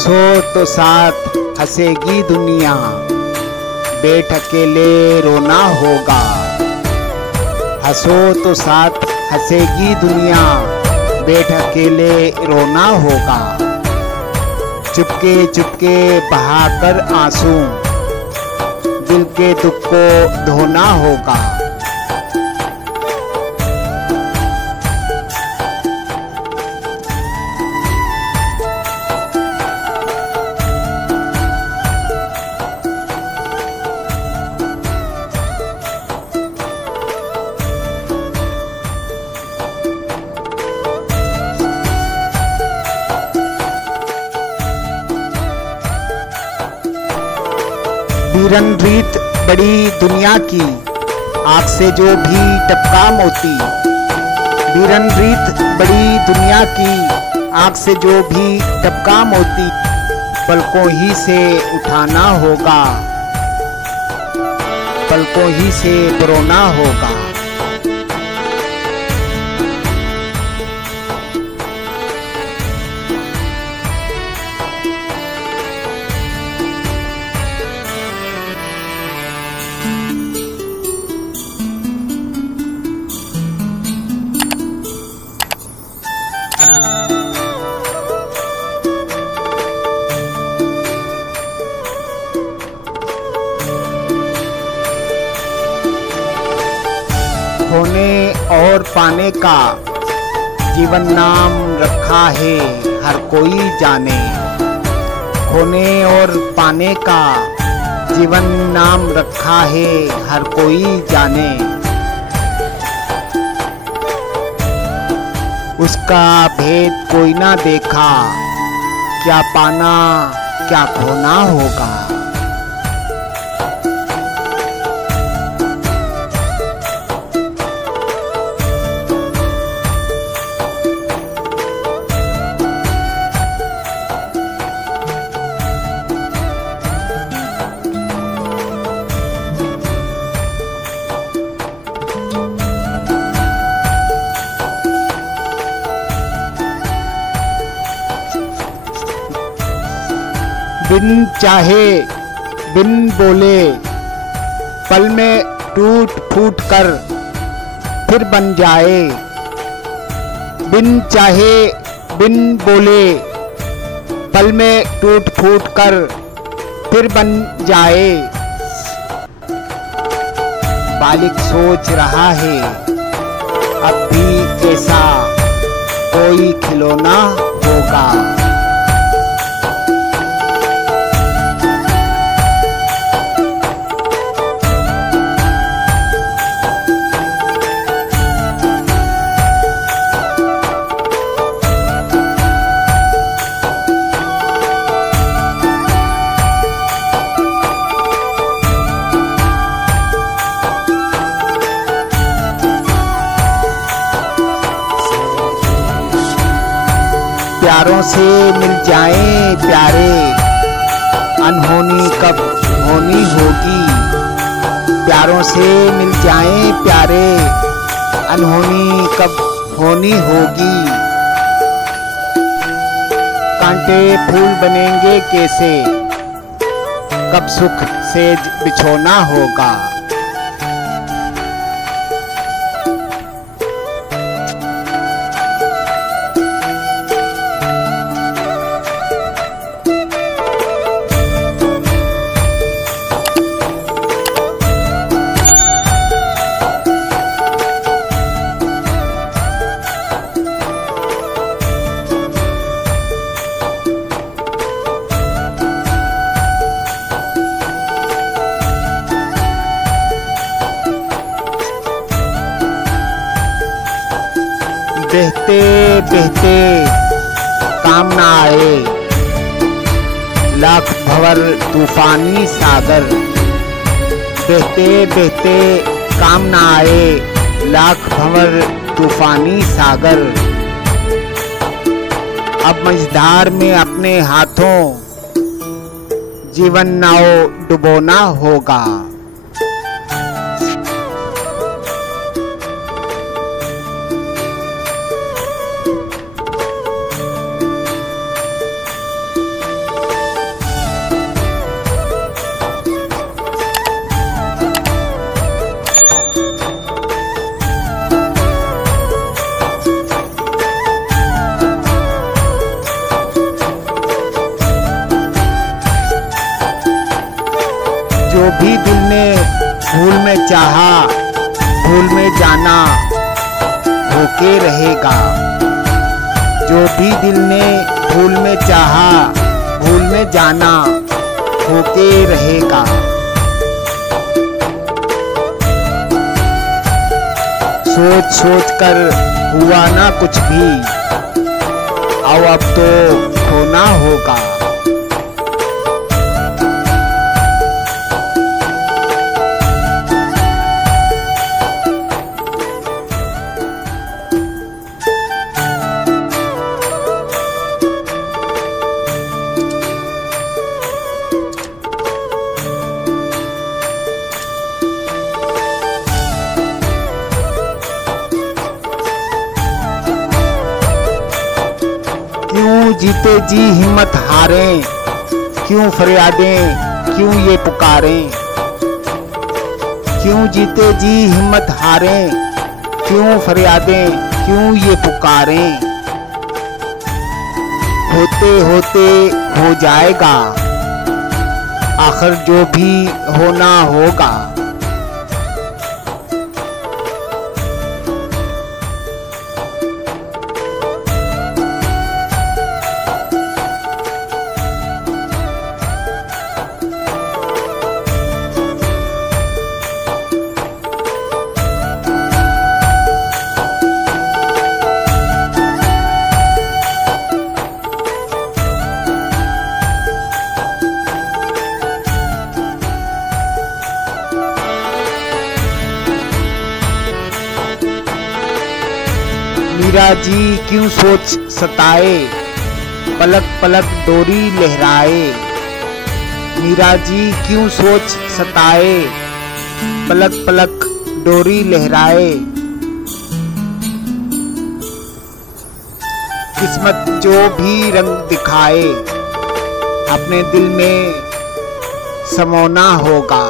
हंसो तो साथ हंसेगी दुनिया, बैठ अकेले रोना होगा। हंसो तो साथ हंसेगी दुनिया, बैठ अकेले रोना होगा। चुपके चुपके बहाकर आंसू, दिल के दुख को धोना होगा। बीरन रीत बड़ी दुनिया की, आँख से जो भी टपका मोती। बीरन रीत बड़ी दुनिया की, आँख से जो भी टपका मोती। पलकों ही से उठाना होगा, पलकों ही से रोना होगा। खोने और पाने का जीवन नाम रखा है हर कोई जाने। खोने और पाने का जीवन नाम रखा है हर कोई जाने। उसका भेद कोई ना देखा, क्या पाना क्या खोना होगा। बिन चाहे बिन बोले पल में टूट फूट कर फिर बन जाए। बिन चाहे बिन बोले पल में टूट फूट कर फिर बन जाए। बालिक सोच रहा है अब भी ऐसा कोई खिलौना होगा। प्यारों से मिल जाएं प्यारे, अनहोनी कब होनी होगी। प्यारों से मिल जाएं प्यारे, अनहोनी कब होनी होगी। कांटे फूल बनेंगे कैसे, कब सुख सेज बिछोना होगा। बहते बहते काम ना आए, लाख भंवर तूफानी सागर। बहते बहते काम ना आए, लाख भंवर तूफानी सागर। अब मझधार में अपने हाथों जीवन नाव डुबोना होगा। चाहा भूल में जाना होके रहेगा। जो भी दिल ने भूल में चाहा भूल में जाना होके रहेगा। सोच सोच कर हुआ ना कुछ भी, अब तो होना होगा। क्यों जीते जी हिम्मत हारें, क्यों फरियादें क्यों ये पुकारें। क्यों जीते जी हिम्मत हारें, क्यों फरियादें क्यों ये पुकारें। होते होते हो जाएगा, आखिर जो भी होना होगा। मीरा जी क्यों सोच सताए, पलक पलक डोरी लहराए। मीरा जी क्यों सोच सताए, पलक पलक डोरी लहराए। किस्मत जो भी रंग दिखाए, अपने दिल में समाना होगा।